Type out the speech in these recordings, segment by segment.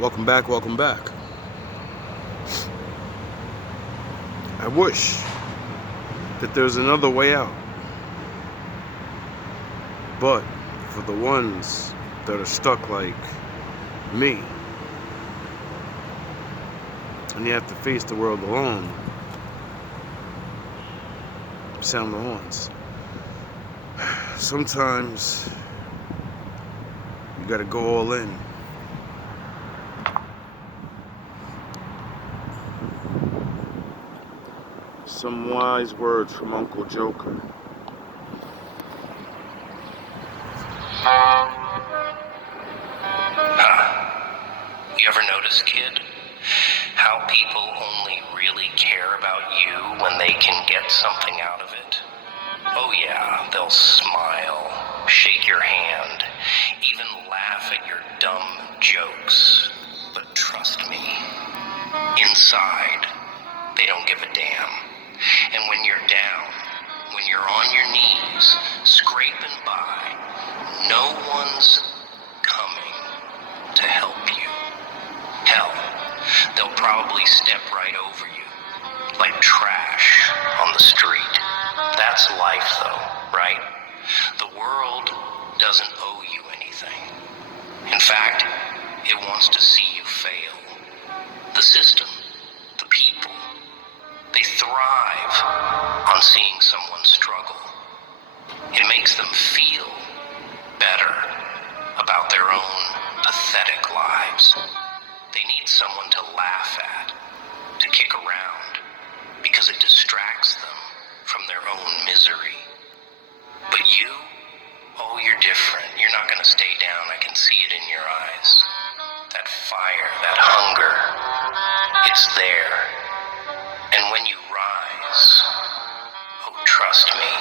Welcome back, welcome back. I wish that there's another way out. But for the ones that are stuck like me, and you have to face the world alone, sound the horns. Sometimes you gotta go all in. Some wise words from Uncle Joker. You ever notice, kid, how people only really care about you when they can get something out of it? Oh yeah, they'll smile, shake your hand, even laugh at your dumb jokes. But trust me, inside, they don't give a damn. And when you're down, when you're on your knees, scraping by, no one's coming to help you. Hell, they'll probably step right over you, like trash on the street. That's life though, right? The world doesn't owe you anything. In fact, it wants to see you fail. The system, the people, they thrive on seeing someone struggle. It makes them feel better about their own pathetic lives. They need someone to laugh at, to kick around, because it distracts them from their own misery. But you, oh, you're different. You're not going to stay down. I can see it in your eyes. That fire, that hunger, it's there. And when you rise, oh, trust me,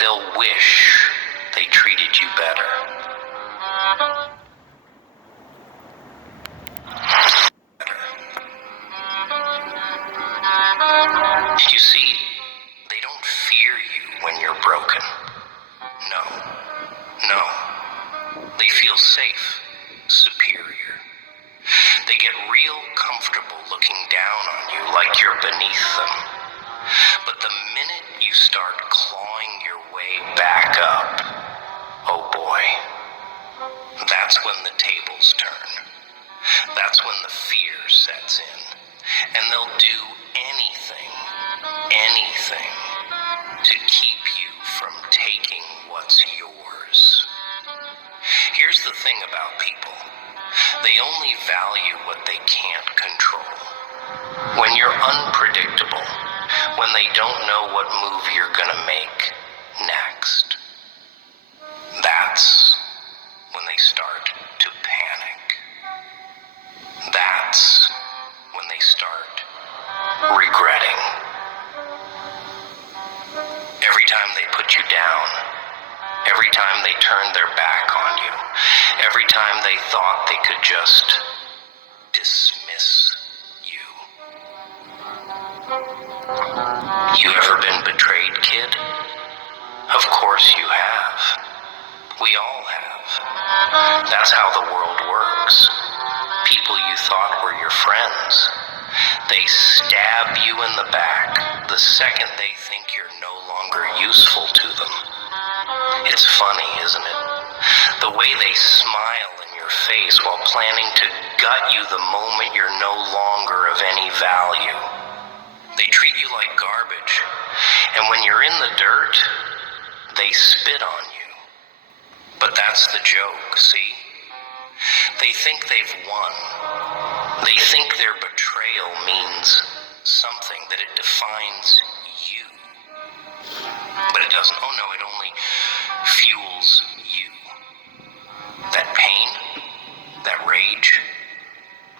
they'll wish they treated you better. You see, they don't fear you when you're broken. No. They feel safe, superior. They get real comfortable looking down on you like you're beneath them. But the minute you start clawing your way back up, oh boy, that's when the tables turn. That's when the fear sets in. And they'll do anything to keep you from taking what's yours. Here's the thing about people. They only value what they can't control. When you're unpredictable, when they don't know what move you're gonna make next, that's when they start to panic. That's when they start regretting. Every time they put you down, every time they turned their back on you, every time they thought they could just dismiss you. You ever been betrayed, kid? Of course you have. We all have. That's how the world works. People you thought were your friends, they stab you in the back the second they think you're no longer useful to them. It's funny, isn't it? The way they smile in your face while planning to gut you the moment you're no longer of any value. They treat you like garbage, and when you're in the dirt, they spit on you. But that's the joke, see? They think they've won. They think their betrayal means something, that it defines you. But it doesn't. Oh no, it only fuels you. That pain, that rage,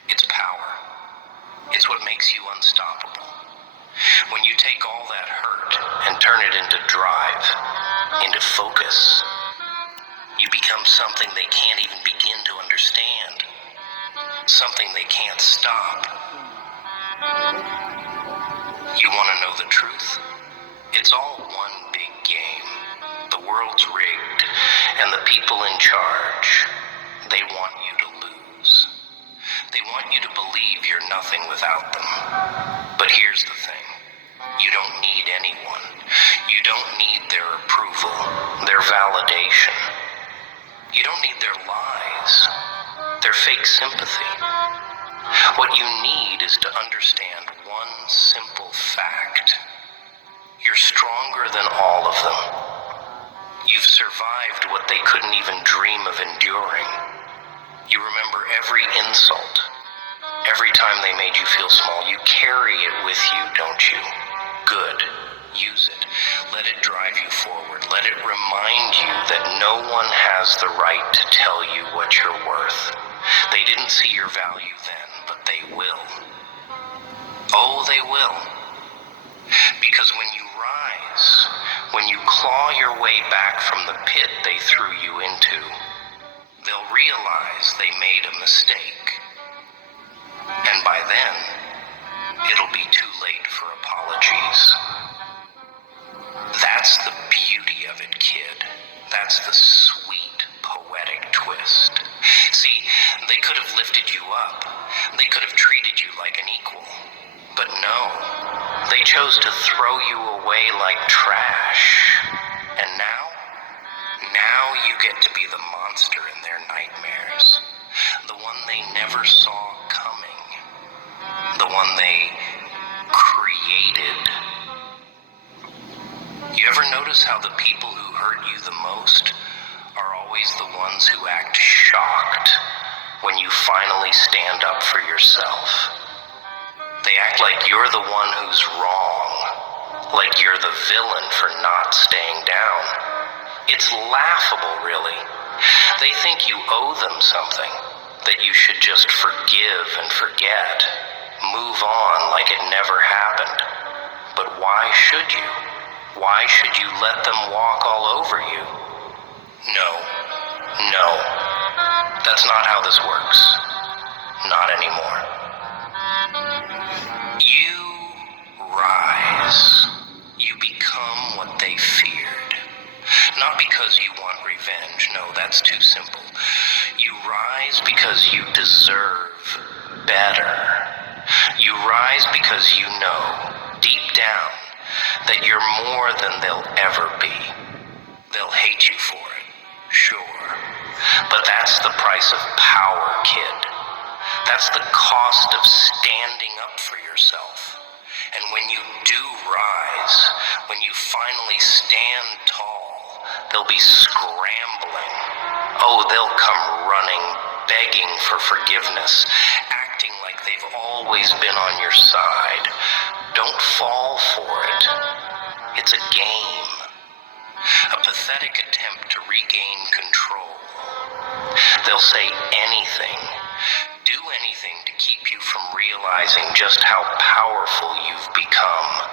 it's power. It's what makes you unstoppable. When you take all that hurt and turn it into drive, into focus, you become something they can't even begin to understand. Something they can't stop. You want to know the truth? It's all one big game. The world's rigged, and the people in charge, they want you to lose. They want you to believe you're nothing without them. But here's the thing. You don't need anyone. You don't need their approval, their validation. You don't need their lies, their fake sympathy. What you need is to understand one simple fact. You're stronger than all of them. You've survived what they couldn't even dream of enduring. You remember every insult, every time they made you feel small. You carry it with you, don't you? Good. Use it. Let it drive you forward. Let it remind you that no one has the right to tell you what you're worth. They didn't see your value then, but they will. Oh, they will. Because when you rise, when you claw your way back from the pit they threw you into, they'll realize they made a mistake. And by then, it'll be too late for apologies. That's the beauty of it, kid. That's the sweet, poetic twist. See, they could have lifted you up. They could have treated you like an equal. But no, they chose to throw you away like trash. And now you get to be the monster in their nightmares. The one they never saw coming. The one they created. You ever notice how the people who hurt you the most are always the ones who act shocked when you finally stand up for yourself? They act like you're the one who's wrong, like you're the villain for not staying down. It's laughable, really. They think you owe them something, that you should just forgive and forget, move on like it never happened. But why should you? Why should you let them walk all over you? No. That's not how this works. Not anymore. You rise. You become what they feared. Not because you want revenge. No, that's too simple. You rise because you deserve better. You rise because you know, deep down, that you're more than they'll ever be. They'll hate you for it, sure. But that's the price of power, kid. That's the cost of standing up for yourself. And when you do rise, when you finally stand tall, they'll be scrambling. Oh, they'll come running, begging for forgiveness, acting like they've always been on your side. Don't fall for it. It's a game. A pathetic attempt to regain control. They'll say anything, do anything to keep you from realizing just how powerful you've become.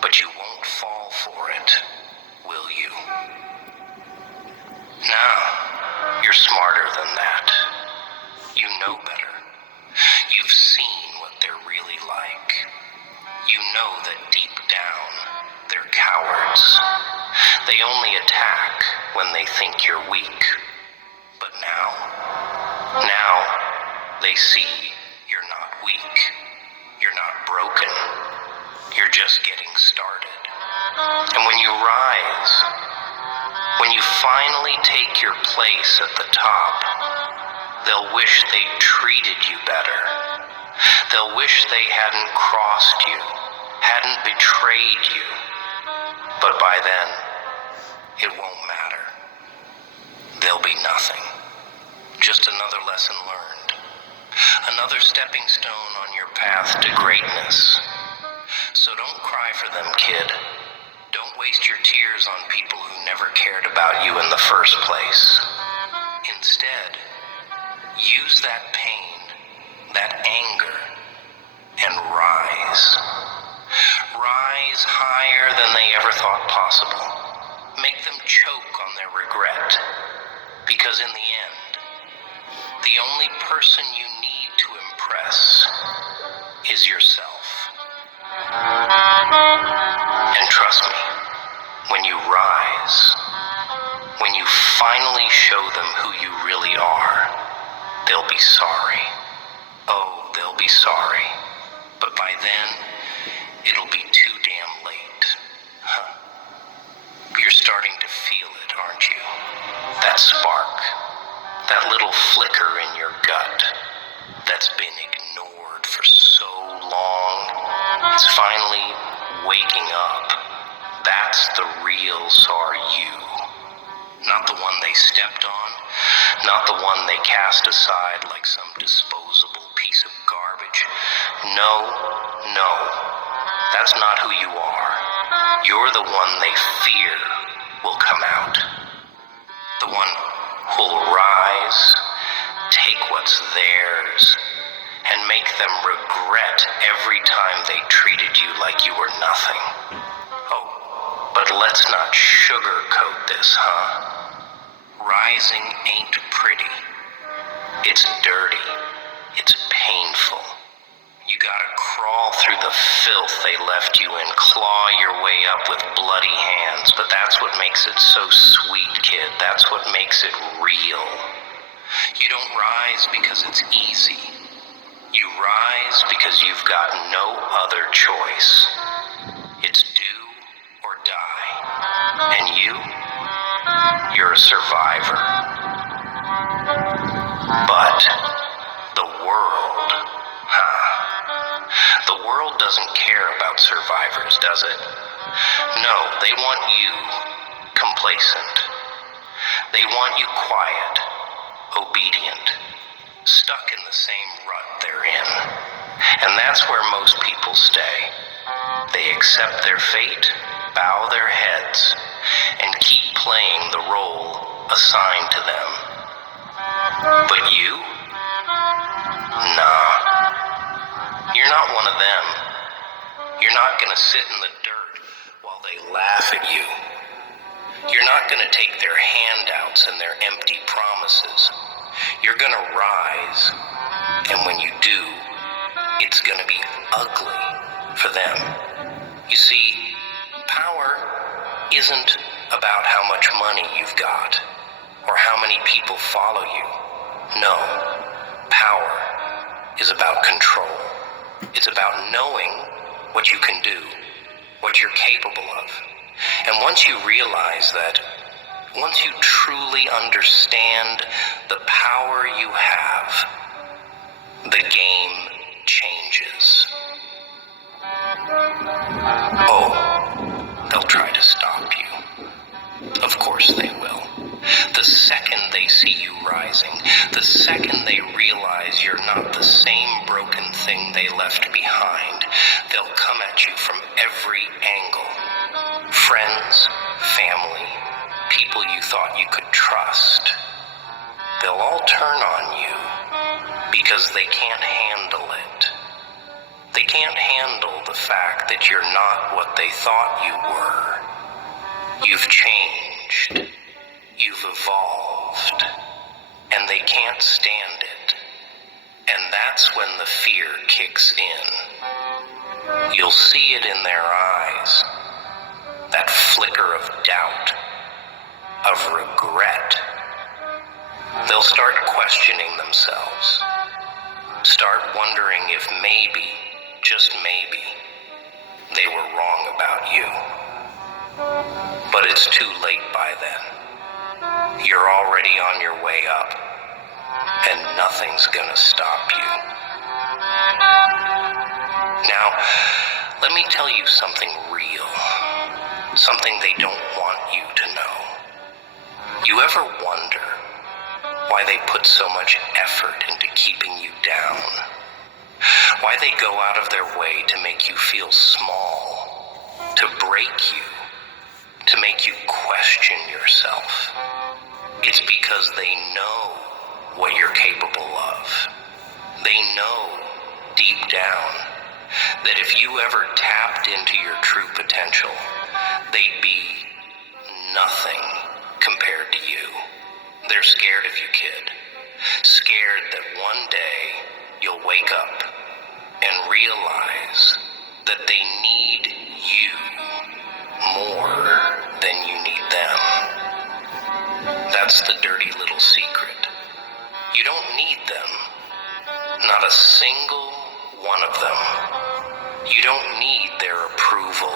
But you won't fall for it, will you? Now, you're smarter than that. You know better. You've seen what they're really like. You know that deep down, they're cowards. They only attack when they think you're weak. But now they see you're not weak. You're not broken. You're just getting started. And when you rise, when you finally take your place at the top, they'll wish they'd treated you better. They'll wish they hadn't crossed you, hadn't betrayed you. But by then, it won't matter. There'll be nothing. Just another lesson learned. Another stepping stone on your path to greatness. So don't cry for them, kid. Don't waste your tears on people who never cared about you in the first place. Instead, use that pain, that anger, and rise. Rise higher than they ever thought possible. Make them choke on their regret. Because in the end, the only person you need to impress is yourself. And trust me, when you rise, when you finally show them who you really are, they'll be sorry. Oh, they'll be sorry. But by then, it'll be too damn late. Huh. You're starting to feel it, aren't you? That spark. That little flicker in your gut that's been ignored for so long. It's finally waking up. That's the real Sar you. Not the one they stepped on, not the one they cast aside like some disposable piece of garbage. No, no, that's not who you are. You're the one they fear will come out. The one who'll rise, take what's theirs, and make them regret every time they treated you like you were nothing. Oh, but let's not sugarcoat this, huh? Rising ain't pretty. It's dirty. It's painful. You gotta crawl through the filth they left you in, claw your way up with bloody hands, but that's what makes it so sweet, kid. That's what makes it real. You don't rise because it's easy. You rise because you've got no other choice. It's do or die. And you're a survivor. But the world, the world doesn't care about survivors, does it? No, they want you complacent. They want you quiet, obedient, stuck in the same rut they're in. And that's where most people stay. They accept their fate, bow their heads, and keep playing the role assigned to them. But you? Nah. You're not one of them. You're not gonna sit in the dirt while they laugh at you. You're not gonna take their handouts and their empty promises. You're gonna rise, and when you do, it's gonna be ugly for them. You see, power isn't about how much money you've got, or how many people follow you. No, power is about control. It's about knowing what you can do, what you're capable of. And once you realize that, once you truly understand the power you have, the game changes. Oh, they'll try to stop you. Of course they will. The second they see you rising, the second they realize you're not the same broken thing they left behind, they'll come at you from every angle. Friends, family, people you thought you could trust. They'll all turn on you because they can't handle it. They can't handle the fact that you're not what they thought you were. You've changed. You've evolved. And they can't stand it. And that's when the fear kicks in. You'll see it in their eyes. That flicker of doubt, of regret. They'll start questioning themselves. Start wondering if maybe, just maybe, they were wrong about you. But it's too late by then. You're already on your way up, and nothing's gonna stop you. Now, let me tell you something real, something they don't want you to know. You ever wonder why they put so much effort into keeping you down? Why they go out of their way to make you feel small, to break you, to make you question yourself? It's because they know what you're capable of. They know deep down that if you ever tapped into your true potential, they'd be nothing compared to you. They're scared of you, kid. Scared that one day you'll wake up and realize that they need you more than you need them. That's the dirty little secret. You don't need them. Not a single one of them. You don't need their approval,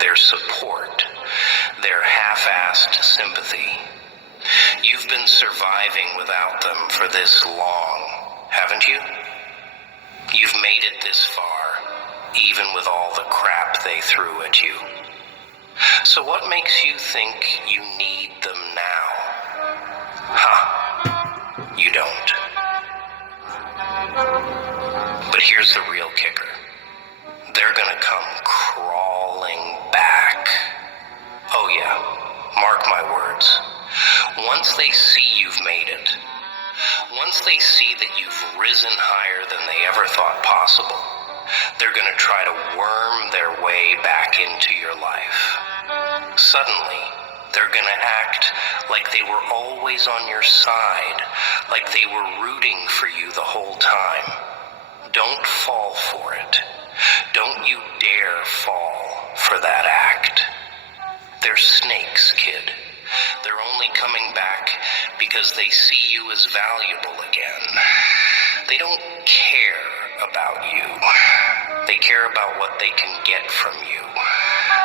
their support, their half-assed sympathy. You've been surviving without them for this long, haven't you? You've made it this far, even with all the crap they threw at you. So what makes you think you need them now? You don't. But here's the real kicker. They're gonna come crawling back. Oh yeah, mark my words. Once they see you've made it, once they see that you've risen higher than they ever thought possible, they're gonna try to worm their way back into your life. Suddenly, they're gonna act like they were always on your side, like they were rooting for you the whole time. Don't fall for it. Don't you dare fall for that act. They're snakes, kid. They're only coming back because they see you as valuable again. They don't care about you. They care about what they can get from you.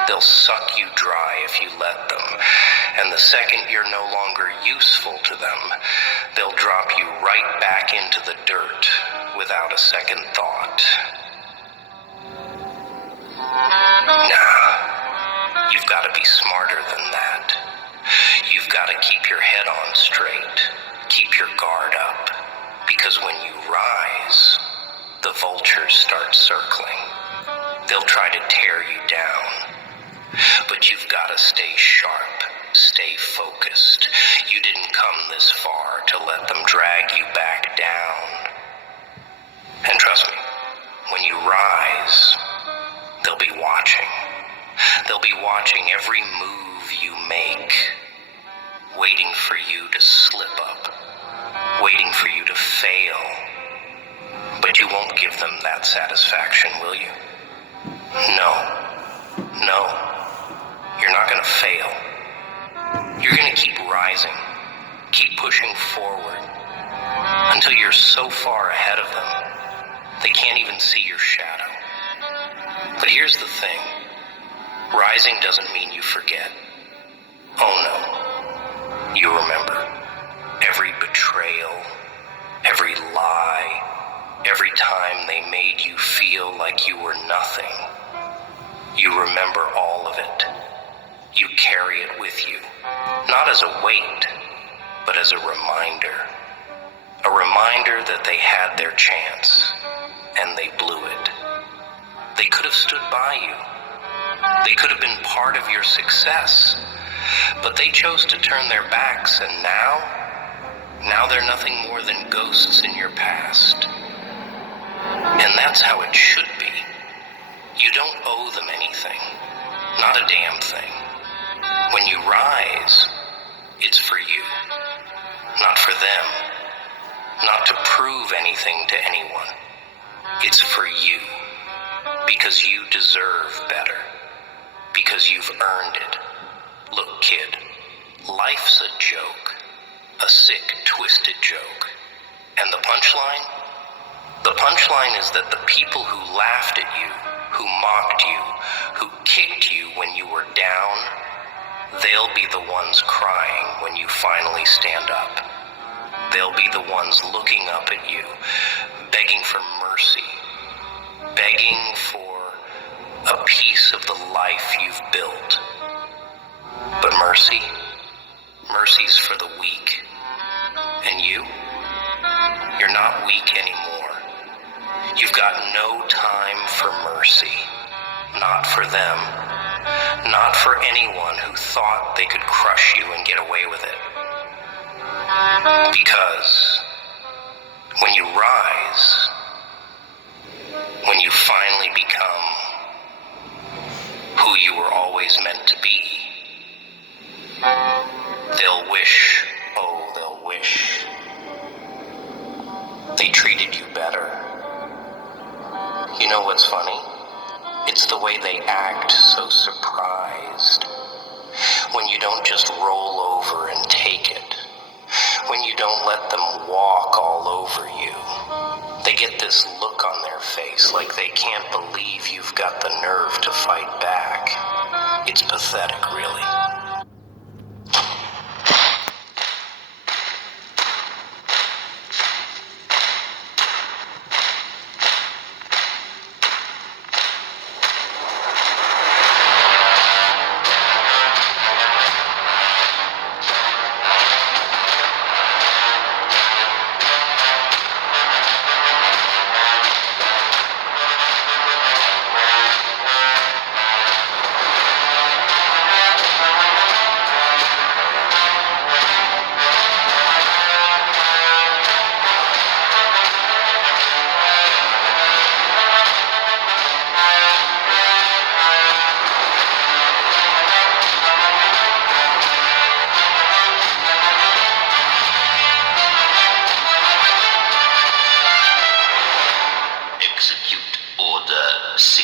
They'll suck you dry if you let them. And the second you're no longer useful to them, they'll drop you right back into the dirt without a second thought. Nah, you've got to be smarter than that. You've got to keep your head on straight, keep your guard up, because when you rise, the vultures start circling. They'll try to tear you down, but you've got to stay sharp, stay focused. You didn't come this far to let them drag you back down. And trust me, when you rise, they'll be watching. They'll be watching every move you make, waiting for you to slip up, waiting for you to fail. But you won't give them that satisfaction, will you? No, you're not going to fail. You're going to keep rising, keep pushing forward, until you're so far ahead of them, they can't even see your shadow. But here's the thing. Rising doesn't mean you forget. Oh no. You remember every betrayal, every lie, every time they made you feel like you were nothing. You remember all of it. You carry it with you, not as a weight, but as a reminder. A reminder that they had their chance, and they blew it. They could have stood by you. They could have been part of your success, but they chose to turn their backs, and now they're nothing more than ghosts in your past. And that's how it should be. You don't owe them anything, not a damn thing. When you rise, it's for you, not for them, not to prove anything to anyone. It's for you, because you deserve better, because you've earned it. Look, kid, life's a joke, a sick, twisted joke. And the punchline? The punchline is that the people who laughed at you, who mocked you, who kicked you when you were down, they'll be the ones crying when you finally stand up. They'll be the ones looking up at you, begging for mercy, begging for a piece of the life you've built. But mercy's for the weak. And you're not weak anymore. You've got no time for mercy. Not for them. Not for anyone who thought they could crush you and get away with it. Because when you rise, when you finally become who you were always meant to be, they'll wish they treated you better. You know what's funny? It's the way they act so surprised. When you don't just roll over and take it. When you don't let them walk all over you. They execute Order 66.